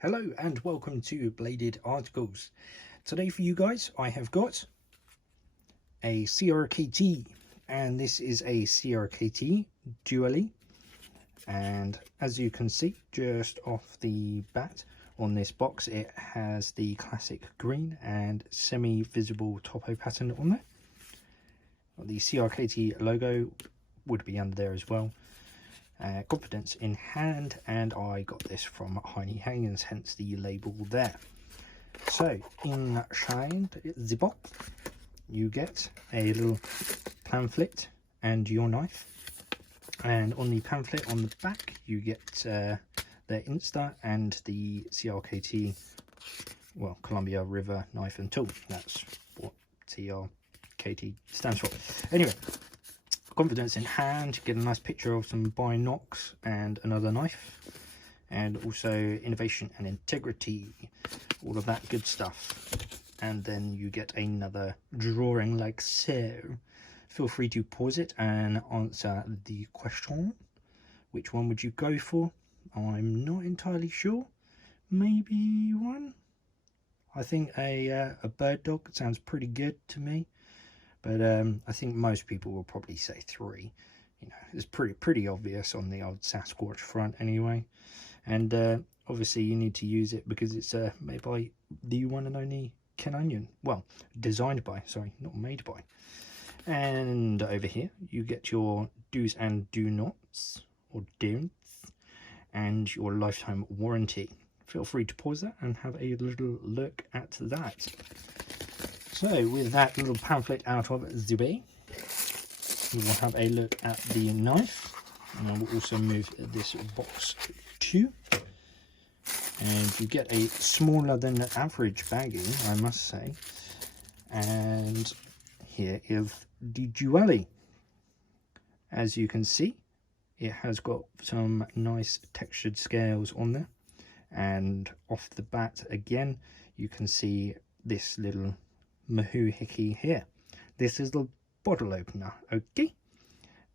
Hello and welcome to Bladed Articles. Today for you guys I have got a CRKT, and this is a CRKT dually, and as you can see just off the bat on this box it has the classic green and semi-visible topo pattern on there. The CRKT logo would be under there as well. Confidence in hand, and I got this from Heine Haynes, hence the label there. So inside the box you get a little pamphlet and your knife, and on the pamphlet on the back you get their Insta and the CRKT, well, Columbia River Knife and Tool. That's what CRKT stands for. Anyway, confidence in hand, get a nice picture of some binocs and another knife, and also innovation and integrity, all of that good stuff. And then you get another drawing like so. Feel free to pause it and answer the question. Which one would you go for? I'm not entirely sure. Maybe one. I think a bird dog sounds pretty good to me. But I think most people will probably say 3. You know, it's pretty obvious on the old Sasquatch front anyway. And obviously you need to use it because it's made by the one and only Ken Onion. Well, designed by, sorry, not made by. And over here you get your do's and do nots, or don'ts, and your lifetime warranty. Feel free to pause that and have a little look at that. So with that little pamphlet out of the way, we will have a look at the knife, and I will also move this box too. And you get a smaller than average baggie, I must say. And here is the dually. As you can see, it has got some nice textured scales on there, and off the bat again you can see this little mahoohickey here. This is the bottle opener, okay?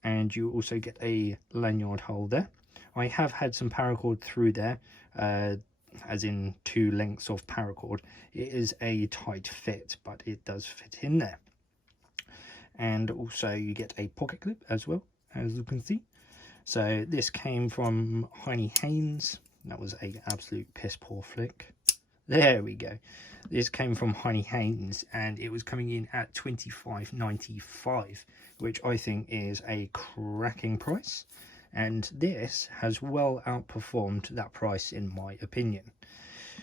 And you also get a lanyard hole there. I have had some paracord through there, as in 2 lengths of paracord. It is a tight fit, but it does fit in there. And also you get a pocket clip as well, as you can see. So this came from Heine Haynes. That was a absolute piss poor flick. There we go. This came from Heine Haynes and it was coming in at $25.95, which I think is a cracking price. And this has well outperformed that price in my opinion.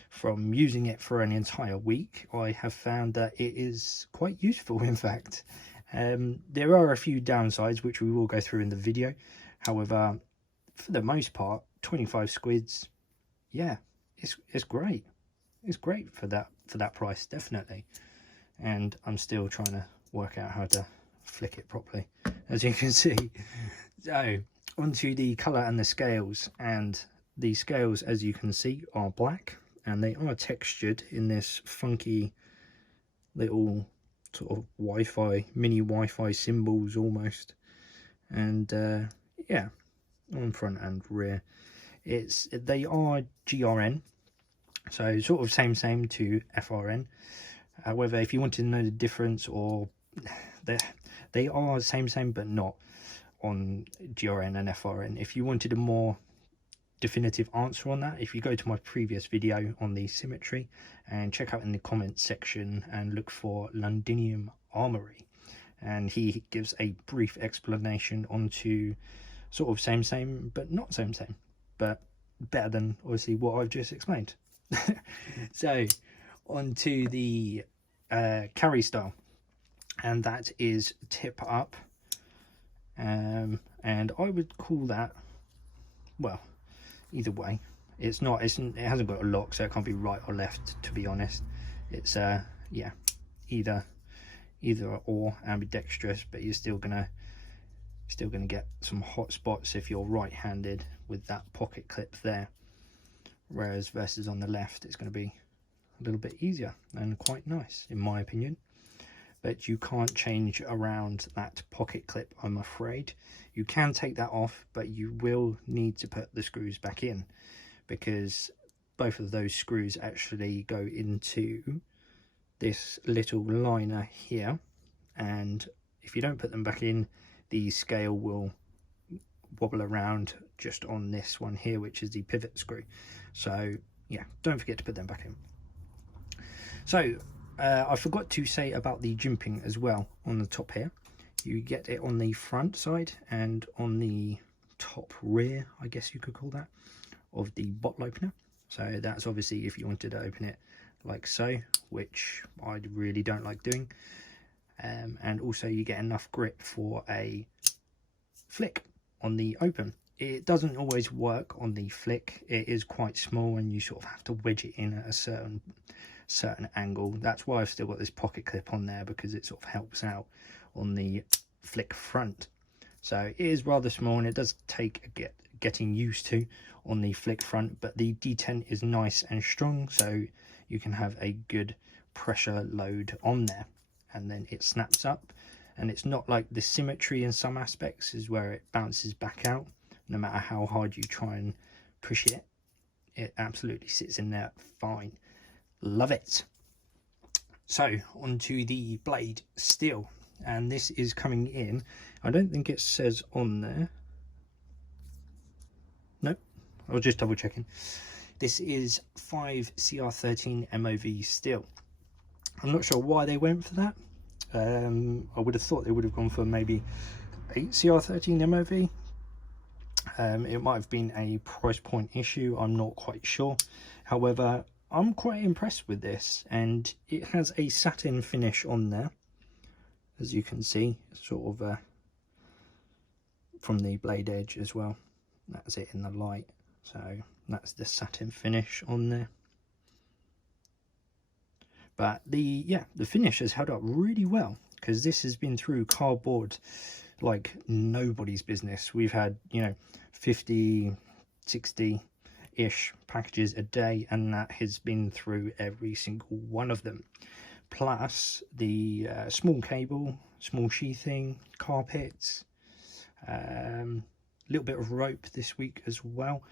From using it for an entire week, I have found that it is quite useful, in fact. There are a few downsides which we will go through in the video. However, for the most part, 25 squids, yeah, it's great. It's great for that price, definitely. And I'm still trying to work out how to flick it properly, as you can see. So onto the colour and the scales, and the scales, as you can see, are black, and they are textured in this funky little sort of mini Wi-Fi symbols almost. And yeah, on front and rear they are GRN, so sort of same to FRN. However, if you wanted to know the difference, or they are same but not on GRN and FRN. If you wanted a more definitive answer on that, if you go to my previous video on the Symmetry and check out in the comments section and look for Londinium Armory, and he gives a brief explanation onto sort of same but not same, but better than obviously what I've just explained. So onto the carry style, and that is tip up, and I would call that, well, either way, it hasn't got a lock, so it can't be right or left, to be honest. It's yeah, either or, ambidextrous, but you're still gonna get some hot spots if you're right-handed with that pocket clip there, whereas versus on the left it's going to be a little bit easier and quite nice in my opinion. But you can't change around that pocket clip, I'm afraid. You can take that off, but you will need to put the screws back in, because both of those screws actually go into this little liner here, and if you don't put them back in, the scale will wobble around just on this one here, which is the pivot screw. So yeah, don't forget to put them back in. So I forgot to say about the jimping as well on the top here. You get it on the front side and on the top rear, I guess you could call that, of the bottle opener. So that's obviously if you wanted to open it like so, which I really don't like doing. And also you get enough grip for a flick on the open. It doesn't always work on the flick. It is quite small and you sort of have to wedge it in at a certain angle. That's why I've still got this pocket clip on there, because it sort of helps out on the flick front. So it is rather small and it does take getting used to on the flick front, but the detent is nice and strong, so you can have a good pressure load on there, and then it snaps up. And it's not like the Symmetry in some aspects is where it bounces back out. No matter how hard you try and push it, it absolutely sits in there fine. Love it. So onto the blade steel, and this is coming in, I don't think it says on there, nope, I was just double checking. This is 5 CR13 MOV steel. I'm not sure why they went for that. I would have thought they would have gone for maybe 8 CR13 MOV. It might have been a price point issue, I'm not quite sure. However, I'm quite impressed with this, and it has a satin finish on there, as you can see, sort of from the blade edge as well. That's it in the light, so that's the satin finish on there. But the finish has held up really well, because this has been through cardboard like nobody's business. We've had, you know, 50, 60 ish packages a day, and that has been through every single one of them. Plus the small cable, small sheathing, carpets, little bit of rope this week as well.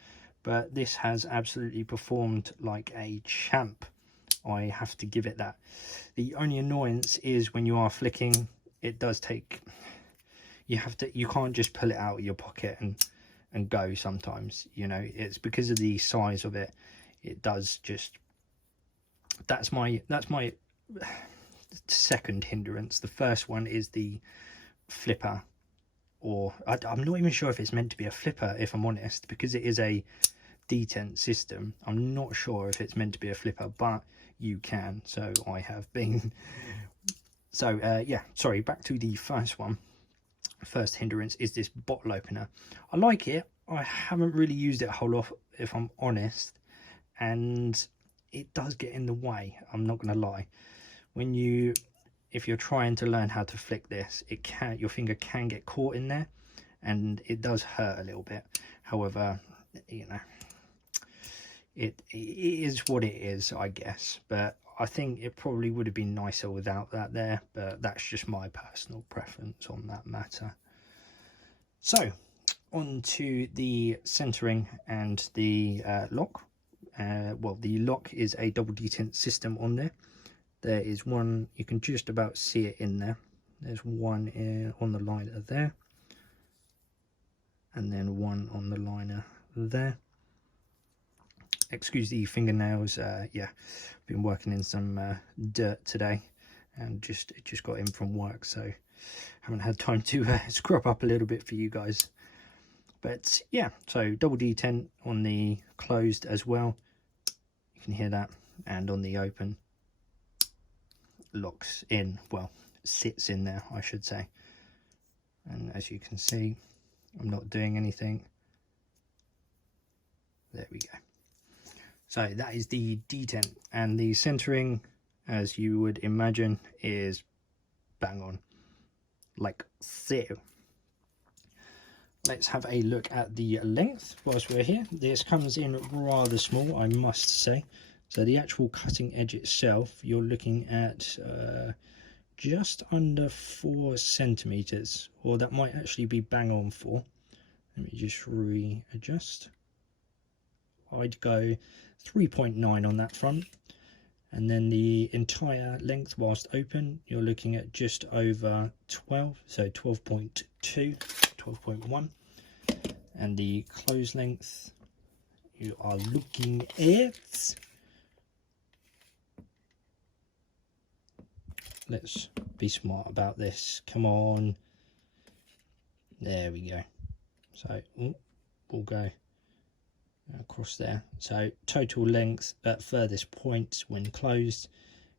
But this has absolutely performed like a champ. I have to give it that. The only annoyance is when you are flicking, it does take, you can't just pull it out of your pocket and go sometimes, you know. It's because of the size of it, it does just, that's my second hindrance. The first one is the flipper, or I'm not even sure if it's meant to be a flipper, if I'm honest, because it is a detent system. I'm not sure if it's meant to be a flipper, but you can, so I have been. So yeah, sorry, back to the first one. First hindrance is this bottle opener. I like it. I haven't really used it a whole lot, if I'm honest, and it does get in the way, I'm not gonna lie. If you're trying to learn how to flick this, your finger can get caught in there, and it does hurt a little bit. However, you know, it is what it is, I guess. But I think it probably would have been nicer without that there, but that's just my personal preference on that matter. So on to the centering and the lock. Well, the lock is a double detent system on there. There is one, you can just about see it in there. There's one on the liner there, and then one on the liner there. Excuse the fingernails, yeah, been working in some dirt today, and just got in from work, so haven't had time to scrub up a little bit for you guys. But yeah, so double detent on the closed as well, you can hear that, and on the open, locks in, well, sits in there, I should say. And as you can see, I'm not doing anything. There we go. So that is the detent, and the centering, as you would imagine, is bang on, like so. Let's have a look at the length whilst we're here. This comes in rather small, I must say. So the actual cutting edge itself, you're looking at just under 4 centimeters, or that might actually be bang on 4. Let me just readjust. I'd go 3.9 on that front, and then the entire length whilst open you're looking at just over 12, so 12.2, 12.1, and the close length you are looking at, let's be smart about this, come on, there we go, so we'll go across there. So total length at furthest point when closed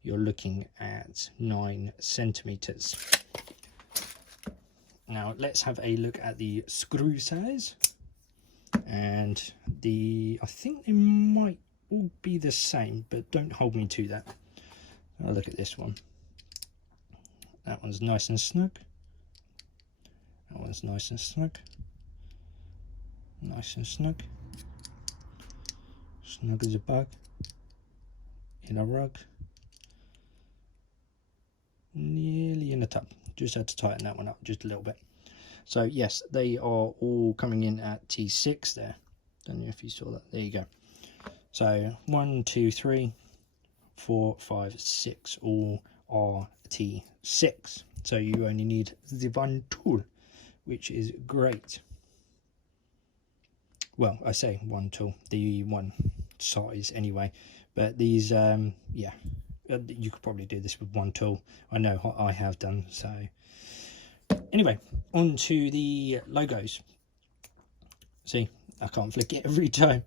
you're looking at 9 centimeters. Now let's have a look at the screw size, and I think they might all be the same, but don't hold me to that. I'll look at this one. That one's nice and snug. That one's nice and snug. Nice and snug. Snug as a bug in a rug, nearly in a tub. Just had to tighten that one up just a little bit. So yes, they are all coming in at T6 there. Don't know if you saw that. There you go. So 1, 2, 3, 4, 5, 6 all are T6. So you only need the one tool, which is great. Well, I say one tool, the one size anyway, but these yeah, you could probably do this with one tool. I know I have done. So anyway, on to the logos. See, I can't flick it every time.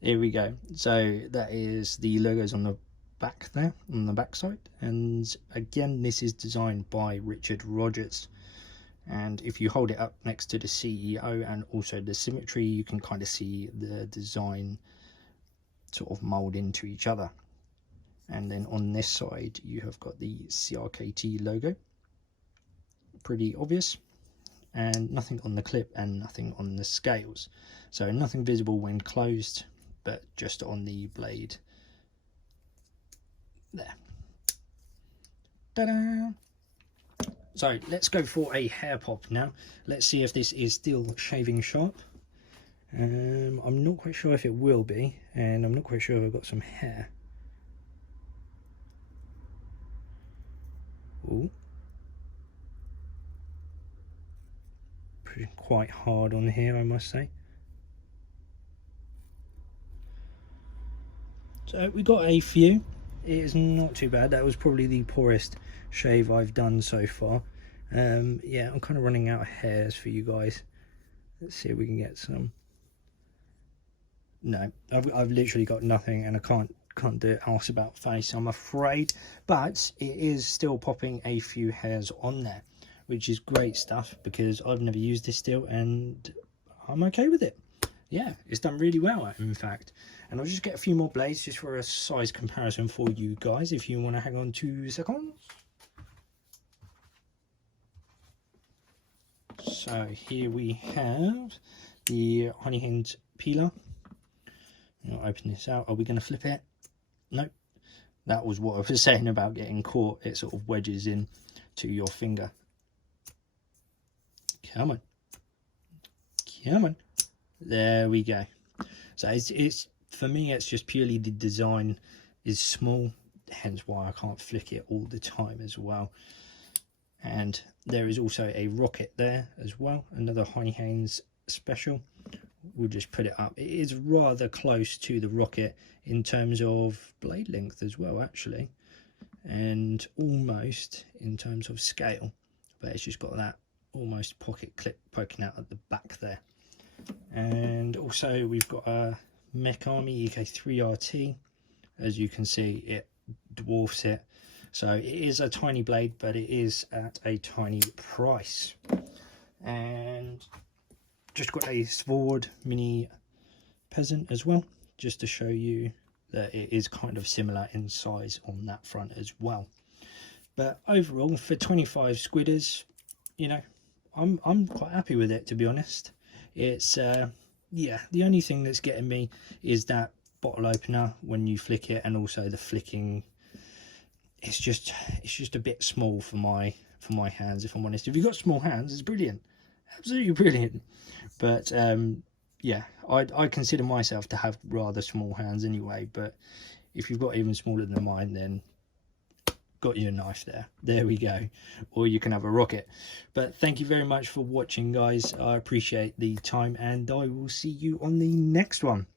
Here we go. So that is the logos on the back there, on the back side, and again this is designed by Richard Rogers. And if you hold it up next to the CEO and also the Symmetry, you can kind of see the design sort of mold into each other. And then on this side you have got the CRKT logo, pretty obvious, and nothing on the clip and nothing on the scales, so nothing visible when closed, but just on the blade there. Ta-da! So let's go for a hair pop now. Let's see if this is still shaving sharp. I'm not quite sure if it will be, and I'm not quite sure if I've got some hair. Ooh. Pretty quite hard on here, I must say. So we got a few. It is not too bad. That was probably the poorest shave I've done so far. Yeah, I'm kind of running out of hairs for you guys. Let's see if we can get some. No, I've literally got nothing, and I can't do it arse about face, I'm afraid. But it is still popping a few hairs on there, which is great stuff because I've never used this still, and I'm okay with it. Yeah, it's done really well, in fact. And I'll just get a few more blades just for a size comparison for you guys, if you want to hang on 2 seconds. So here we have the honey hand peeler. I'll open this out. Are we going to flip it? Nope. That was what I was saying about getting caught. It sort of wedges in to your finger. Come on. Come on. There we go. So it's for me, it's just purely the design is small, hence why I can't flick it all the time as well. And there is also a rocket there as well, another Honey Hands special. We'll just put it up. It is rather close to the rocket in terms of blade length as well, actually, and almost in terms of scale, but it's just got that almost pocket clip poking out at the back there. And also we've got a Mech Army EK3RT. As you can see, it dwarfs it. So it is a tiny blade, but it is at a tiny price. And just got a Sword Mini Peasant as well, just to show you that it is kind of similar in size on that front as well. But overall, for 25 squidders, you know, I'm quite happy with it, to be honest. It's yeah, the only thing that's getting me is that bottle opener when you flick it, and also the flicking. It's just a bit small for my hands, if I'm honest. If you've got small hands, it's brilliant, absolutely brilliant. But yeah, I consider myself to have rather small hands anyway, but if you've got even smaller than mine, then got you a knife there we go, or you can have a rocket. But thank you very much for watching, guys. I appreciate the time, and I will see you on the next one.